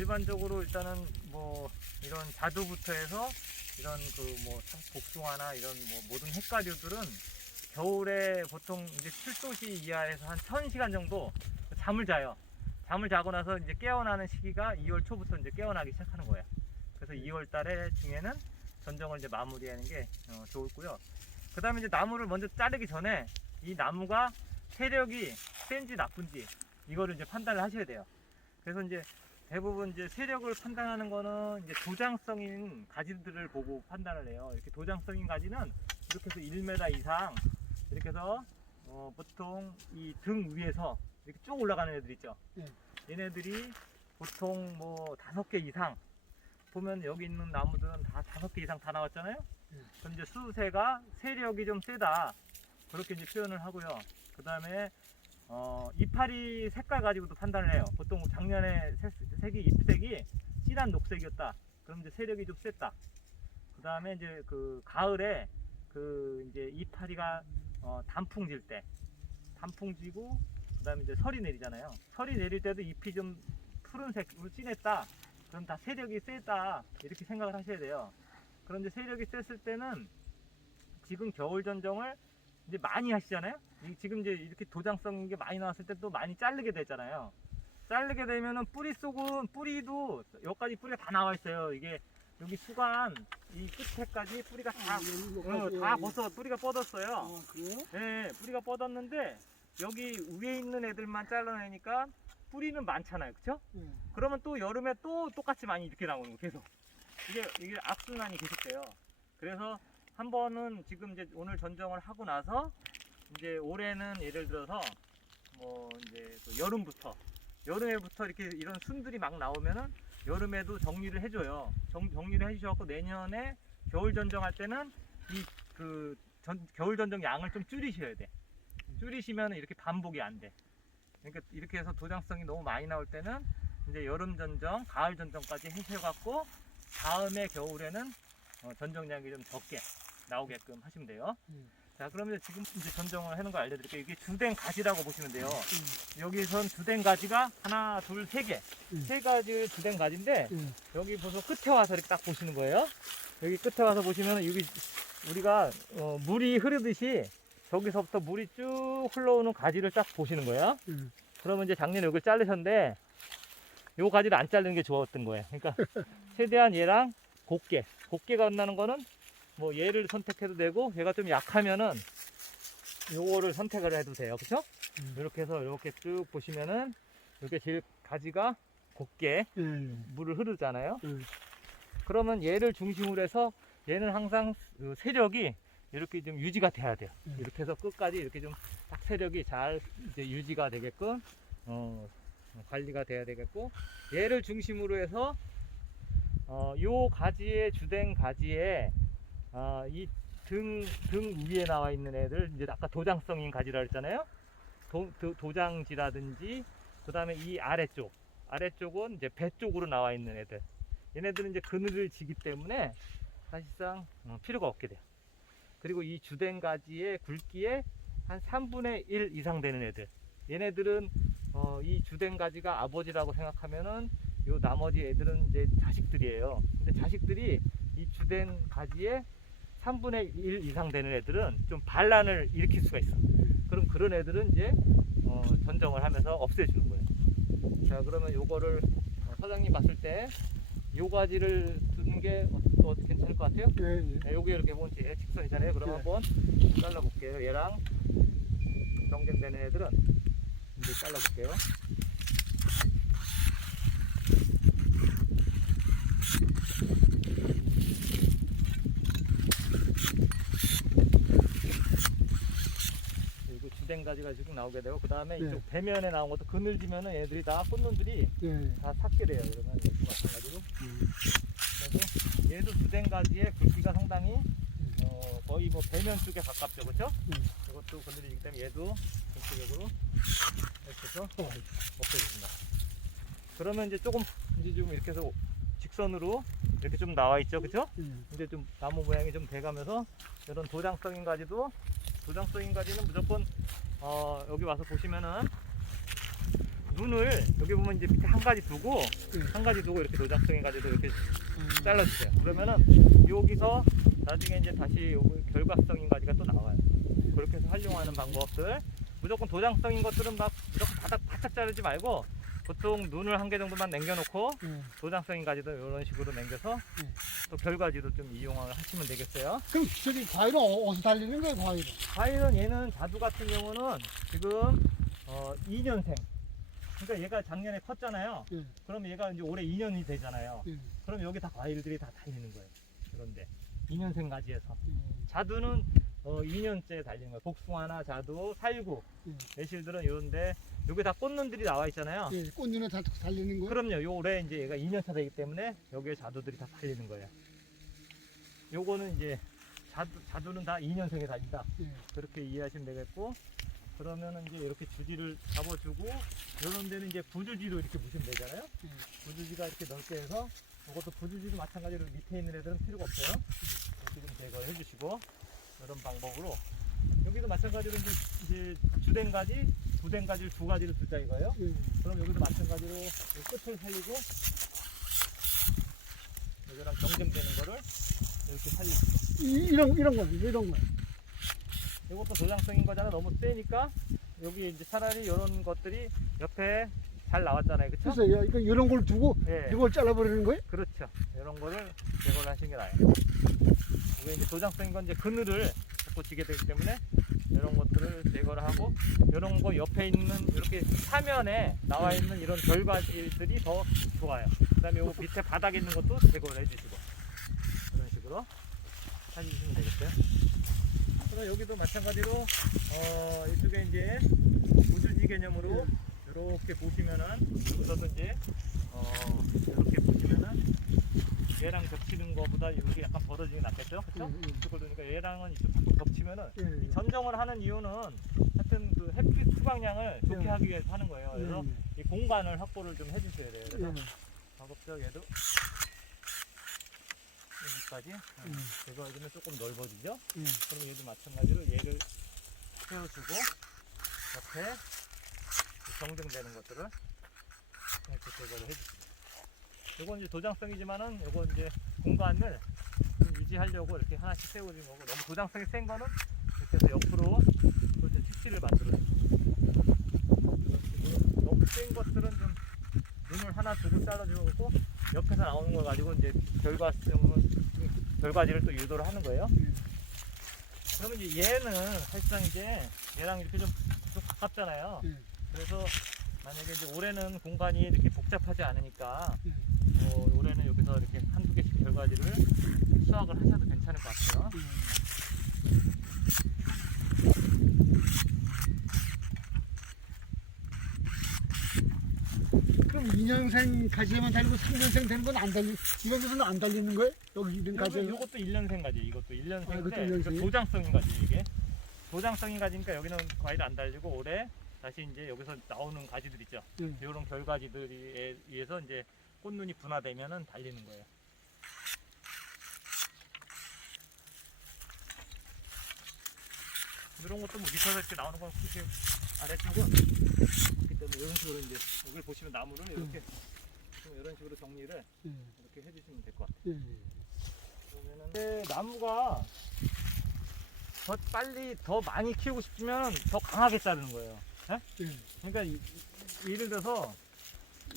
일반적으로 일단은 뭐 이런 자두부터 해서 이런 그 뭐 복숭아나 이런 뭐 모든 핵과류들은 겨울에 보통 이제 7도씨 이하에서 한 1000시간 정도 잠을 자요. 잠을 자고 나서 이제 깨어나는 시기가 2월 초부터 이제 깨어나기 시작하는 거예요. 그래서 2월 달에 중에는 전정을 이제 마무리하는 게 좋고요. 그 다음에 이제 나무를 먼저 자르기 전에 이 나무가 세력이 센지 나쁜지 이거를 이제 판단을 하셔야 돼요. 그래서 이제 대부분 이제 세력을 판단하는 거는 이제 도장성인 가지들을 보고 판단을 해요. 이렇게 도장성인 가지는 이렇게 해서 1m 이상 이렇게 해서 보통 이 등 위에서 이렇게 쭉 올라가는 애들 있죠. 얘네들이 보통 뭐 5개 이상 보면 여기 있는 나무들은 다 5개 이상 다 나왔잖아요. 그럼 이제 수세가 세력이 좀 세다 그렇게 이제 표현을 하고요. 그 다음에 이파리 색깔 가지고도 판단을 해요. 보통 작년에 색이 잎색이 진한 녹색이었다. 그럼 이제 세력이 좀 셌다. 그 다음에 이제 그 가을에 그 이제 이파리가 단풍 질 때, 단풍 지고 그 다음에 이제 설이 내리잖아요. 설이 내릴 때도 잎이 좀 푸른색으로 진했다. 그럼 다 세력이 세다 이렇게 생각을 하셔야 돼요. 그런데 세력이 셌을 때는 지금 겨울 전정을 이제 많이 하시잖아요. 지금 이제 이렇게 도장성인 게 많이 나왔을 때 또 많이 자르게 되잖아요. 자르게 되면은 뿌리 속은 뿌리도 여기까지 뿌리가 다 나와 있어요. 이게 여기 수간 이 끝에까지 뿌리가 다 벌써 뿌리가 뻗었어요. 아, 그래요? 네, 뿌리가 뻗었는데 여기 위에 있는 애들만 잘라내니까 뿌리는 많잖아요, 그쵸? 그러면 또 여름에 또 똑같이 많이 이렇게 나오는 거예요, 계속. 이게 악순환이 계속돼요. 그래서 한 번은 지금 이제 오늘 전정을 하고 나서 이제 올해는 예를 들어서 뭐 이제 여름에부터 이렇게 이런 순들이 막 나오면은 여름에도 정리를 해줘요. 정리를 해주셔갖고 내년에 겨울 전정할 때는 이 그 겨울 전정 양을 좀 줄이셔야 돼. 줄이시면 이렇게 반복이 안 돼. 그러니까 이렇게 해서 도장성이 너무 많이 나올 때는 이제 여름 전정, 가을 전정까지 해셔갖고 다음에 겨울에는 전정량이 좀 적게 나오게끔 하시면 돼요. 자, 그러면 지금 이제 전정을 하는 거 알려드릴게요. 이게 주된 가지라고 보시면 돼요. 여기선 주된 가지가 하나, 둘, 세 개. 세 가지 주된 가지인데 여기 보서 끝에 와서 이렇게 딱 보시는 거예요. 여기 끝에 와서 보시면 여기 우리가 물이 흐르듯이 저기서부터 물이 쭉 흘러오는 가지를 딱 보시는 거예요. 그러면 이제 작년에 이걸 자르셨는데 요 가지를 안 자르는 게 좋았던 거예요. 그러니까 최대한 얘랑 곱게 건나는 거는 뭐 얘를 선택해도 되고 얘가 좀 약하면은 요거를 선택을 해도 돼요. 그쵸? 이렇게 해서 이렇게 쭉 보시면은 이렇게 제일 가지가 곱게 물을 흐르잖아요. 그러면 얘를 중심으로 해서 얘는 항상 세력이 이렇게 좀 유지가 돼야 돼요. 이렇게 해서 끝까지 이렇게 좀 딱 세력이 잘 이제 유지가 되게끔 관리가 돼야 되겠고, 얘를 중심으로 해서 요 가지의 주된 가지에 이 등 위에 나와 있는 애들, 이제 아까 도장성인 가지라 했잖아요. 도장지라든지 그 다음에 이 아래쪽은 이제 배 쪽으로 나와 있는 애들, 얘네들은 이제 그늘을 지기 때문에 사실상 필요가 없게 돼요. 그리고 이 주된 가지의 굵기에 한 3분의 1 이상 되는 애들, 얘네들은 이 주된 가지가 아버지라고 생각하면은 요 나머지 애들은 이제 자식들이에요. 근데 자식들이 이 주된 가지에 3분의 1 이상 되는 애들은 좀 반란을 일으킬 수가 있어. 그럼 그런 애들은 이제 전정을 하면서 없애주는 거예요. 자, 그러면 요거를 사장님 봤을 때 요 가지를 두는 게 또 괜찮을 것 같아요? 네, 요게 이렇게 보면 제 직선이잖아요. 그럼 한번 잘라볼게요. 얘랑 경쟁되는 애들은 이제 잘라볼게요. 그리고 주된 가지가 쭉 나오게 되고, 그 다음에 이쪽 배면에 나온 것도 그늘지면은 애들이 다 꽃눈들이 다 삭게 돼요. 이러면 이렇게 마찬가지로. 그래서 얘도 주된 가지의 굵기가 상당히 거의 뭐 배면 쪽에 가깝죠, 그렇죠? 이것도 그늘이기 때문에 얘도 전체적으로 이렇게 해서 없애줍니다. 그러면 이제 조금 이렇게 해서 직선으로 이렇게 좀 나와 있죠, 그렇죠? 이제 좀 나무 모양이 좀 돼가면서 이런 도장성인 가지는 무조건 여기 와서 보시면은 눈을 여기 보면 이제 밑에 한 가지 두고 이렇게 도장성이 가지고 이렇게 잘라주세요. 그러면은 여기서 나중에 이제 다시 여기 결과성인 가지가 또 나와요. 그렇게 해서 활용하는 방법들. 무조건 도장성인 것들은 막 무조건 바짝 자르지 말고 보통 눈을 한 개 정도만 남겨놓고 도장성인 가지도 이런 식으로 남겨서 또 결과지도 좀 이용을 하시면 되겠어요. 그럼 저기 과일은 어디서 달리는 거예요, 과일은? 과일은 얘는 자두 같은 경우는 지금 2년생. 그러니까 얘가 작년에 컸잖아요. 그럼 얘가 이제 올해 2년이 되잖아요. 그럼 여기 다 과일들이 다 달리는 거예요. 그런데 2년생 가지에서. 자두는 2년째 달리는 거예요. 복숭아나 자두, 살구, 매실들은 이런데 여기 다 꽃눈들이 나와 있잖아요. 꽃눈에 다 달리는 거예요? 그럼요. 요 올해 이제 얘가 2년차 되기 때문에 여기에 자두들이 다 달리는 거예요. 요거는 이제 자두는 다 2년생에 달린다. 그렇게 이해하시면 되겠고, 그러면은 이제 이렇게 주지를 잡아주고, 이런 데는 이제 부주지로 이렇게 무시면 되잖아요. 부주지가 이렇게 넓게 해서, 이것도 부주지도 마찬가지로 밑에 있는 애들은 필요가 없어요. 이렇게 좀 제거를 해주시고, 이런 방법으로. 여기도 마찬가지로 이제 주댕가지, 부댕가지를 두 가지를 두자 이거예요. 그럼 여기도 마찬가지로 이 끝을 살리고, 여기랑 경쟁되는 거를 이렇게 살리고. 이런 거. 이것도 도장성인 거잖아. 너무 세니까 여기 이제 차라리 이런 것들이 옆에 잘 나왔잖아요. 그쵸? 그래서 그러니까 이런 걸 두고 이걸 잘라버리는 거예요? 그렇죠. 이런 거를 제거를 하시는 게 나아요. 이게 이제 도장성인 건 이제 그늘을 자꾸 지게 되기 때문에 이런 것들을 제거를 하고, 이런 거 옆에 있는 이렇게 사면에 나와 있는 이런 결과들이 더 좋아요. 그 다음에 요 밑에 바닥에 있는 것도 제거를 해주시고, 이런 식으로 해주시면 되겠어요. 그럼 여기도 마찬가지로 이쪽에 이제 우주지 개념으로 이렇게 보시면은, 여기서도 이제 이렇게 보시면은 얘랑 겹치는 거보다 이렇게 약간 벌어지는 게 낫겠죠? 그쵸? 이쪽을 두니까 얘랑은 이쪽 자꾸 겹치면은, 이 전정을 하는 이유는 하여튼 그 햇빛 수강량을 좋게 하기 위해서 하는 거예요. 그래서 이 공간을 확보를 좀 해주셔야 돼요. 그래서 가급적 얘도 여기까지 제거 해주면 조금 넓어지죠? 그럼 얘도 마찬가지로 얘를 세워주고 옆에 정정되는 것들을 이렇게 제거를 해주세요. 이건 이제 도장성이지만은 요거 이제 공간을 좀 유지하려고 이렇게 하나씩 세워진 거고, 너무 도장성이 센 거는 이렇게 해서 옆으로 또 이제 tik지를 만들어요. 너무 센 것들은 좀 눈을 하나 두고 잘라주고, 옆에서 나오는 걸 가지고 이제 결과지를 또 유도를 하는 거예요. 그러면 이제 얘는 사실상 이제 얘랑 이렇게 좀 가깝잖아요. 그래서 만약에 이제 올해는 공간이 이렇게 복잡하지 않으니까 올해는 여기서 이렇게 한두 개씩 결과지를 수확을 하셔도 괜찮을 것 같아요. 그럼 2년생 가지에만 달리고 3년생 되는 건 안 달리, 이런 데서는 안 달리는 거예요? 여기 이런 가지에? 이것도 1년생 가지, 이것도 1년생인데 이것도 1년생이에요? 도장성인 가지. 이게 도장성인 가지니까 여기는 과일 안 달리고, 올해 다시 이제 여기서 나오는 가지들 있죠. 이런 결과지들에 의해서 이제 꽃눈이 분화되면은 달리는 거예요. 이런 것도 뭐 밑에서 이렇게 나오는 건 굳이 아래쪽은 그렇기 때문에 이런 식으로 이제 여기 보시면 나무를 이렇게 좀 이런 식으로 정리를 이렇게 해주시면 될 것 같아요. 그러면은 나무가 더 빨리 더 많이 키우고 싶으면 더 강하게 자르는 거예요. 그러니까 예를 들어서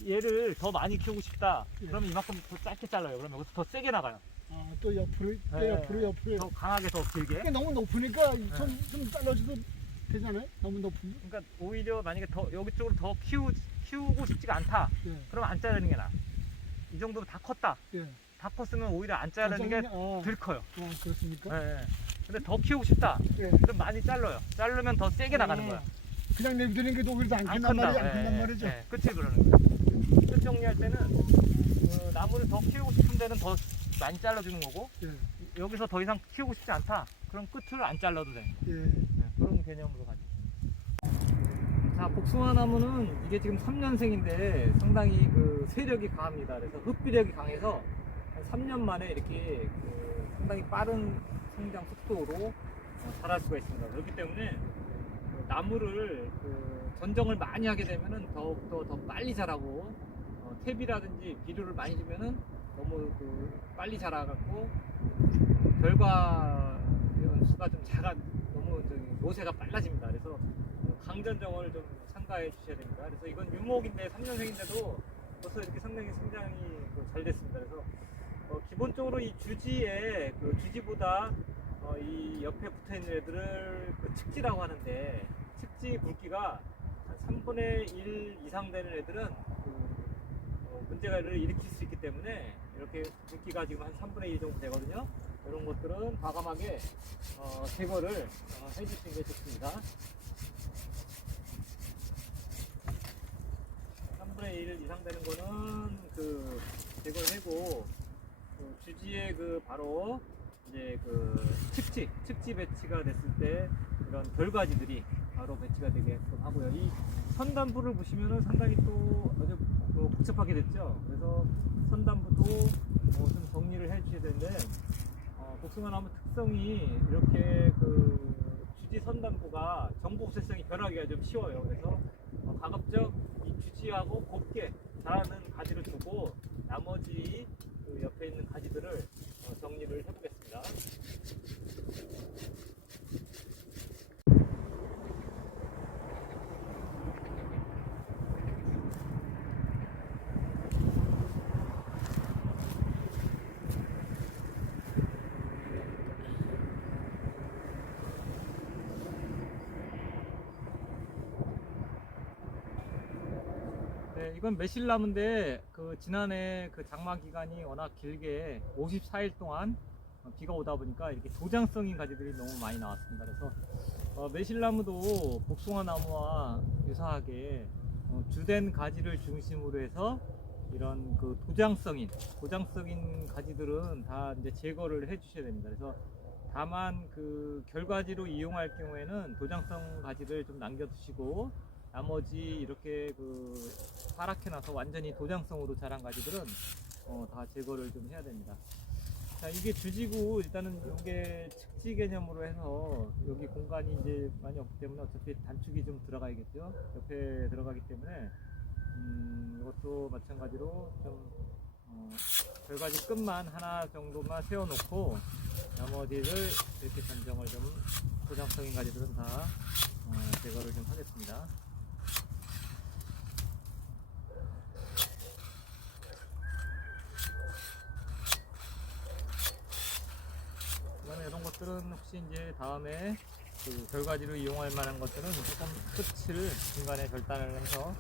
얘를 더 많이 키우고 싶다. 그러면 이만큼 더 짧게 잘라요. 그러면 여기서 더 세게 나가요. 또 옆으로, 옆으로. 더 강하게, 더 길게. 너무 높으니까 좀 잘라줘도 되잖아요? 너무 높으면. 그러니까 오히려 만약에 더 여기 쪽으로 더 키우고 싶지가 않다. 그럼 안 자르는 게 나아. 이 정도면 다 컸다. 다 컸으면 오히려 안 자르는 게 덜 커요. 그렇습니까? 근데 더 키우고 싶다. 그럼 많이 잘라요. 자르면 더 세게 나가는 거야. 그냥 내비두는 게 오히려 안 큰단 말이죠. 끝이 그러는 거예요. 끝 정리할 때는 나무를 더 키우고 싶은 데는 더 많이 잘라주는 거고, 여기서 더 이상 키우고 싶지 않다. 그럼 끝을 안 잘라도 돼. 그런 개념으로 가지고. 자, 복숭아 나무는 이게 지금 3년생인데 상당히 그 세력이 강합니다. 그래서 흡비력이 강해서 한 3년 만에 이렇게 상당히 빠른 성장 속도로 자랄 수가 있습니다. 그렇기 때문에 나무를 전정을 많이 하게 되면은 더욱더 더 빨리 자라고, 탭이라든지 비료를 많이 주면은 너무 빨리 자라갖고 결과 수가 좀 너무 모세가 빨라집니다. 그래서 강전정을 좀 참가해 주셔야 됩니다. 그래서 이건 유목인데 3년생인데도 벌써 이렇게 상당히 성장이 잘 됐습니다. 그래서 기본적으로 이 주지보다 이 옆에 붙어 있는 애들을 측지라고 하는데, 측지 굵기가 한 3분의 1 이상 되는 애들은 문제를 일으킬 수 있기 때문에, 이렇게 굵기가 지금 한 3분의 1 정도 되거든요. 이런 것들은 과감하게 제거를 해주시는 게 좋습니다. 3분의 1 이상 되는 거는 제거를 하고, 주지에 바로 이제 측지 배치가 됐을 때 이런 결과지들이 바로 배치가 되게끔 하고요. 이 선단부를 보시면은 상당히 또 아주 복잡하게 됐죠. 그래서 선단부도 좀 정리를 해 주셔야 되는데, 복숭아나무 특성이 이렇게 주지 선단부가 정보 흡수성이 변하기가 좀 쉬워요. 그래서 가급적 이 주지하고 곱게 자라는 가지를 두고 나머지 옆에 있는 가지들을 정리를 해보겠습니다. 네, 이건 매실나무인데 지난해 장마 기간이 워낙 길게 54일 동안 비가 오다 보니까 이렇게 도장성인 가지들이 너무 많이 나왔습니다. 그래서 매실나무도 복숭아나무와 유사하게 주된 가지를 중심으로 해서 이런 도장성인 가지들은 다 이제 제거를 해 주셔야 됩니다. 그래서 다만 결과지로 이용할 경우에는 도장성 가지를 좀 남겨 두시고, 나머지 이렇게 파랗게 나서 완전히 도장성으로 자란 가지들은 다 제거를 좀 해야 됩니다. 자, 이게 주지고 일단은 이게 측지 개념으로 해서 여기 공간이 이제 많이 없기 때문에 어차피 단축이 좀 들어가야겠죠. 옆에 들어가기 때문에 이것도 마찬가지로 좀 결과지 끝만 하나 정도만 세워놓고 나머지를 이렇게 전정을 좀 도장성인 가지들은 다 제거를 좀 하겠습니다. 이런 것들은 혹시 이제 다음에 결과지로 이용할 만한 것들은 조금 끝을 중간에 결단을 해서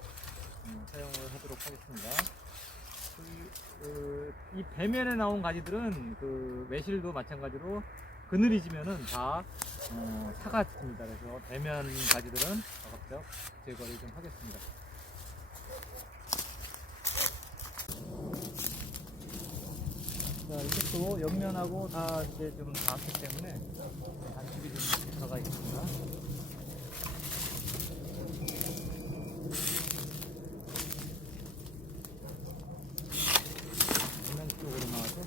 사용을 하도록 하겠습니다. 이 배면에 나온 가지들은 매실도 마찬가지로 그늘이 지면은 다 사가집니다. 그래서 배면 가지들은 가급적 제거를 좀 하겠습니다. 자, 이것도 옆면하고 다 이제 좀 닿았기 때문에 단축이 좀 들어가 있습니다. 옆면 쪽으로 나와서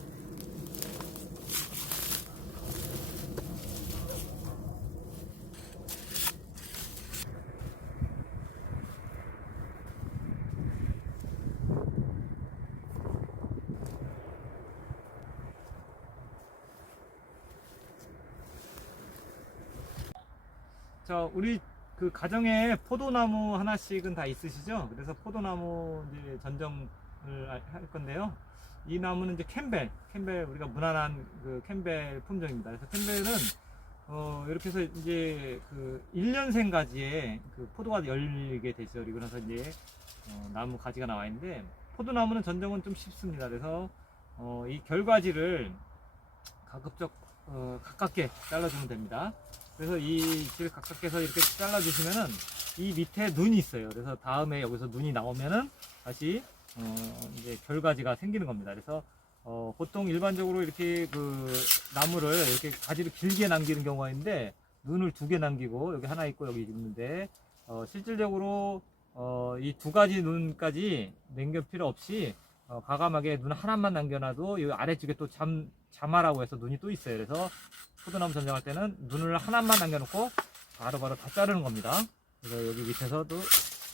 자, 우리 가정에 포도나무 하나씩은 다 있으시죠? 그래서 포도나무 이제 전정을 할 건데요. 이 나무는 이제 캠벨 우리가 무난한 캠벨 품종입니다. 그래서 캠벨은 이렇게 해서 이제 1년생 가지에 포도가 열리게 되죠. 그리고 나서 이제 나무 가지가 나와 있는데, 포도나무는 전정은 좀 쉽습니다. 그래서 이 결과지를 가급적 가깝게 잘라주면 됩니다. 그래서 이 길 가깝게 해서 이렇게 잘라주시면은 이 밑에 눈이 있어요. 그래서 다음에 여기서 눈이 나오면은 다시 이제 결과지가 생기는 겁니다. 그래서 보통 일반적으로 이렇게 나무를 이렇게 가지를 길게 남기는 경우가 있는데, 눈을 2개 남기고 여기 하나 있고 여기 있는데, 실질적으로 이 2가지 눈까지 남길 필요 없이 과감하게 눈 하나만 남겨놔도 이 아래쪽에 또 자마라고 해서 눈이 또 있어요. 그래서 포도나무 전정할 때는 눈을 하나만 남겨놓고 바로바로 다 자르는 겁니다. 그래서 여기 밑에서도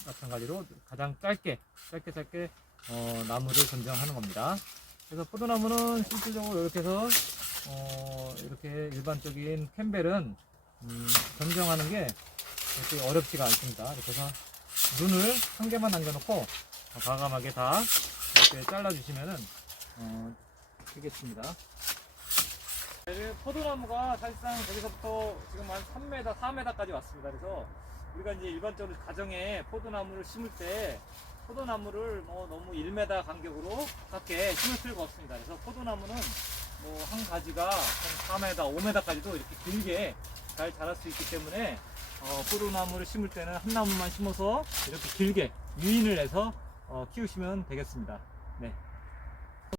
마찬가지로 가장 짧게 나무를 건정하는 겁니다. 그래서 포도나무는 실질적으로 이렇게 해서 이렇게 일반적인 캠벨은 건정하는 게 그렇게 어렵지가 않습니다. 이렇게 해서 눈을 한 개만 남겨놓고 과감하게 다 이렇게 잘라주시면은 되겠습니다. 포도나무가 사실상 저기서부터 지금 한 3m, 4m까지 왔습니다. 그래서 우리가 이제 일반적으로 가정에 포도나무를 심을 때 포도나무를 뭐 너무 1m 간격으로 가깝게 심을 필요가 없습니다. 그래서 포도나무는 뭐 한 가지가 한 4m, 5m까지도 이렇게 길게 잘 자랄 수 있기 때문에 포도나무를 심을 때는 한 나무만 심어서 이렇게 길게 유인을 해서 키우시면 되겠습니다. 네.